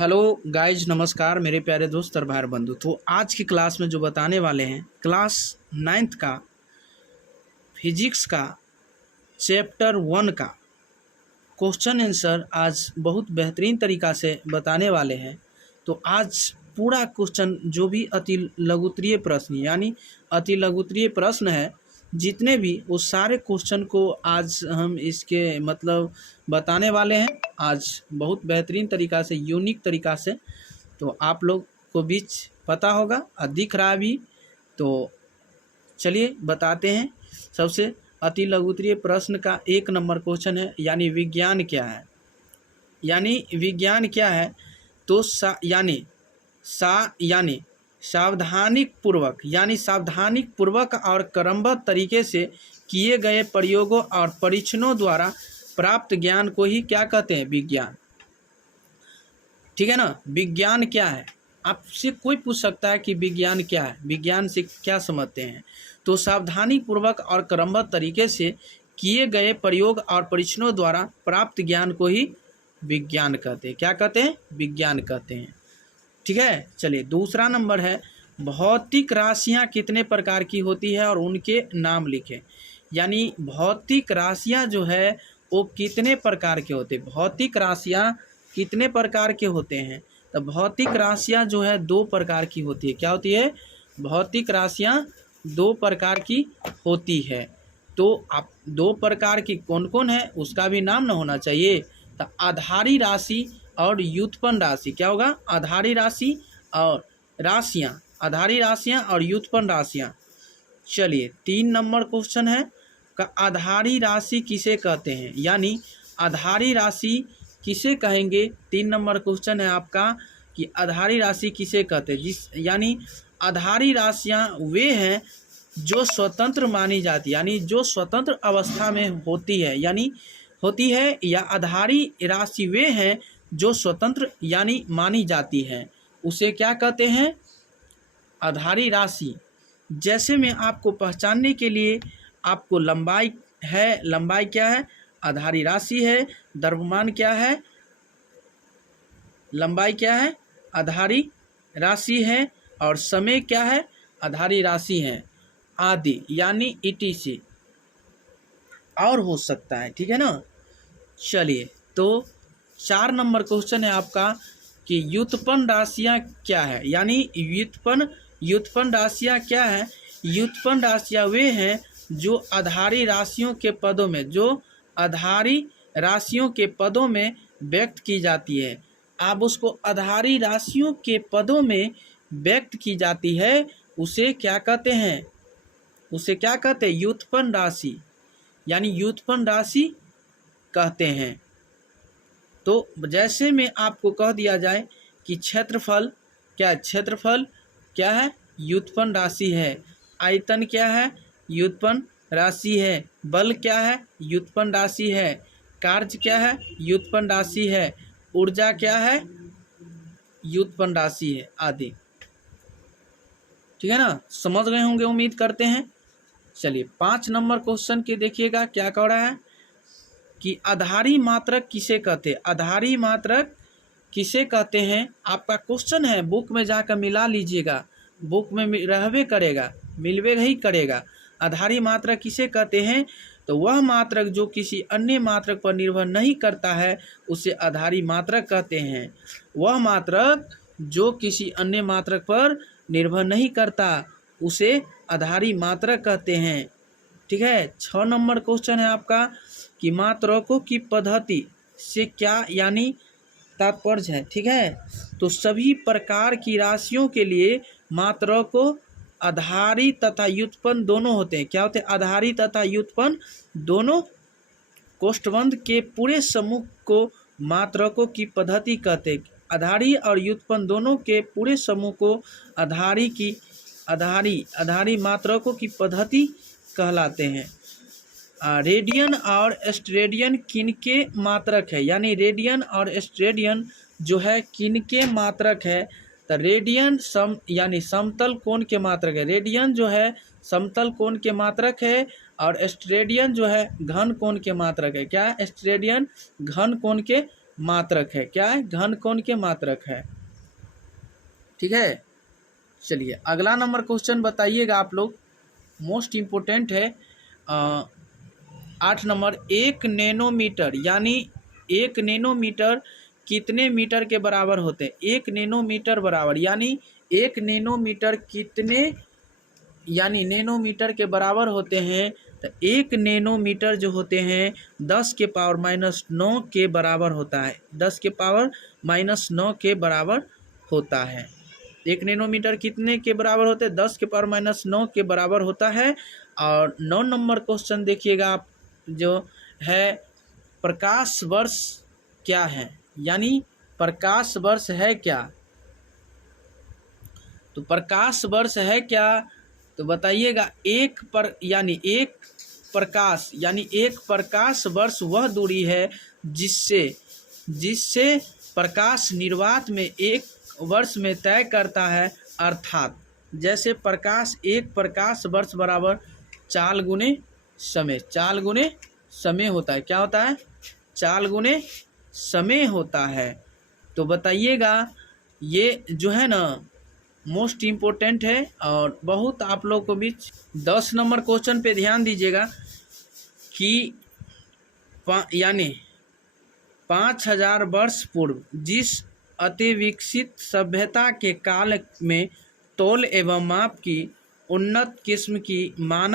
Hello guys, नमस्कार मेरे प्यारे दोस्त और भाई बंधु। तो आज की क्लास में जो बताने वाले हैं क्लास 9th का फिजिक्स का चैप्टर 1 का क्वेश्चन आंसर आज बहुत बेहतरीन तरीक़ा से बताने वाले हैं। तो आज पूरा क्वेश्चन जो भी अति लघुत्तरीय प्रश्न यानी अति लघुत्तरीय प्रश्न है जितने भी वो सारे क्वेश्चन को आज हम इसके मतलब बताने वाले हैं आज बहुत बेहतरीन तरीक़ा से, यूनिक तरीक़ा से। तो आप लोग को बीच पता होगा और दिख रहा भी। तो चलिए बताते हैं। सबसे अति लघुत्तरीय प्रश्न का 1 नंबर क्वेश्चन है यानी विज्ञान क्या है। विज्ञान क्या है तो सावधानी पूर्वक और क्रमबद्ध तरीके से किए गए प्रयोगों और परीक्षणों द्वारा प्राप्त ज्ञान को ही क्या कहते हैं, विज्ञान। ठीक है ना। विज्ञान क्या है, आपसे कोई पूछ सकता है कि विज्ञान क्या है, विज्ञान से क्या समझते हैं। तो सावधानी पूर्वक और क्रमबद्ध तरीके से किए गए प्रयोग और परीक्षणों द्वारा प्राप्त ज्ञान को ही विज्ञान कहते हैं। क्या कहते हैं, विज्ञान कहते हैं। ठीक है। चलिए दूसरा नंबर है भौतिक राशियां कितने प्रकार की होती है और उनके नाम लिखें। यानी भौतिक राशियां जो है वो कितने प्रकार के होते हैं। भौतिक राशियां कितने प्रकार के होते हैं। तो भौतिक राशियां जो है 2 प्रकार की होती है। क्या होती है, भौतिक राशियां 2 प्रकार की होती है। तो आप 2 प्रकार की कौन कौन है उसका भी नाम न होना चाहिए। तो आधारी राशि और व्युत्पन्न राशि। क्या होगा, आधारी राशि और राशियां, आधारी राशियां और व्युत्पन्न राशियां। चलिए 3 नंबर क्वेश्चन है का आधारी राशि किसे कहते हैं। यानी आधारी राशि किसे कहेंगे। 3 नंबर क्वेश्चन है आपका कि आधारी राशि किसे कहते हैं। यानी आधारी राशियां वे हैं जो स्वतंत्र मानी जाती है, यानी जो स्वतंत्र अवस्था में होती है या आधारी राशि वे हैं जो स्वतंत्र यानी मानी जाती है, उसे क्या कहते हैं, आधारी राशि। जैसे मैं आपको पहचानने के लिए आपको लंबाई है, लंबाई क्या है, आधारी राशि है। द्रव्यमान क्या है, लंबाई क्या है, आधारी राशि है। और समय क्या है, आधारी राशि है आदि, यानी ETC और हो सकता है। ठीक है ना। चलिए तो 4 नंबर क्वेश्चन है आपका कि व्युत्पन्न राशियां क्या है। यानी व्युत्पन्न राशियां क्या है। व्युत्पन्न राशियां वे हैं जो आधारी राशियों के पदों में व्यक्त की जाती है। अब उसको आधारी राशियों के पदों में व्यक्त की जाती है, उसे क्या कहते हैं, व्युत्पन्न राशि, यानी व्युत्पन्न राशि कहते हैं। तो जैसे में आपको कह दिया जाए कि क्षेत्रफल क्या है, व्युत्पन्न राशि है। आयतन क्या है, व्युत्पन्न राशि है। बल क्या है, व्युत्पन्न राशि है। कार्य क्या है, व्युत्पन्न राशि है। ऊर्जा क्या है, व्युत्पन्न राशि है आदि। ठीक है ना, समझ गए होंगे उम्मीद करते हैं। चलिए 5 नंबर क्वेश्चन के देखिएगा क्या कह रहा है कि आधारी मात्रक किसे कहते हैं। आधारी मात्रक किसे कहते हैं, आपका क्वेश्चन है, बुक में जाकर मिला लीजिएगा, बुक में मिलवे ही करेगा। आधारी मात्रक किसे कहते हैं, तो वह मात्रक जो किसी अन्य मात्रक पर निर्भर नहीं करता है उसे आधारी मात्रक कहते हैं। वह मात्रक जो किसी अन्य मात्रक पर निर्भर नहीं करता उसे आधारी मात्रक कहते हैं। ठीक है। 6 नंबर क्वेश्चन है आपका कि मात्रकों की पद्धति से क्या यानी तात्पर्य है। ठीक है। तो सभी प्रकार की राशियों के लिए मात्रकों आधारी तथा व्युत्पन्न दोनों होते हैं। क्या होते हैं, आधारी तथा व्युत्पन्न दोनों। कोष्ठबंध के पूरे समूह को मात्रकों की पद्धति कहते हैं। आधारी और व्युत्पन्न दोनों के पूरे समूह को आधारी मात्रकों की पद्धति कहलाते हैं। रेडियन और स्टेरेडियन किनके मात्रक है। यानी रेडियन और स्टेरेडियन जो है किनके मात्रक है। तो रेडियन यानी समतल कोण के मात्रक है। रेडियन जो है समतल कोण के मात्रक है और स्टेरेडियन जो है घन कोण के मात्रक है। क्या, स्टेरेडियन घन कोण के मात्रक है। क्या है? घन कोण के मात्रक है। ठीक है, चलिए अगला नंबर क्वेश्चन बताइएगा आप लोग, मोस्ट इम्पोर्टेंट है। 8 नंबर, 1 नैनोमीटर यानी 1 नैनोमीटर कितने मीटर के बराबर होते हैं? 1 नैनोमीटर बराबर यानी 1 नैनोमीटर कितने यानी नैनोमीटर के बराबर होते हैं? तो 1 नैनोमीटर जो होते हैं 10 के पावर -9 के बराबर होता है। 10 के पावर -9 के बराबर होता है। 1 नैनोमीटर कितने के बराबर होते हैं? 10 के पावर -9 के बराबर होता है। और 9 नंबर क्वेश्चन देखिएगा आप, जो है प्रकाश वर्ष क्या है? यानी प्रकाश वर्ष है क्या? तो प्रकाश वर्ष है क्या? तो बताइएगा। एक प्रकाश वर्ष वह दूरी है जिससे प्रकाश निर्वात में एक वर्ष में तय करता है। अर्थात जैसे एक प्रकाश वर्ष बराबर 4 गुने समय होता है। क्या होता है? 4 गुने समय होता है। तो बताइएगा, ये जो है ना मोस्ट इम्पोर्टेंट है और बहुत आप लोग को बीच 10 नंबर क्वेश्चन पे ध्यान दीजिएगा कि यानी 5000 वर्ष पूर्व जिस अति विकसित सभ्यता के काल में तौल एवं माप की उन्नत किस्म की मानव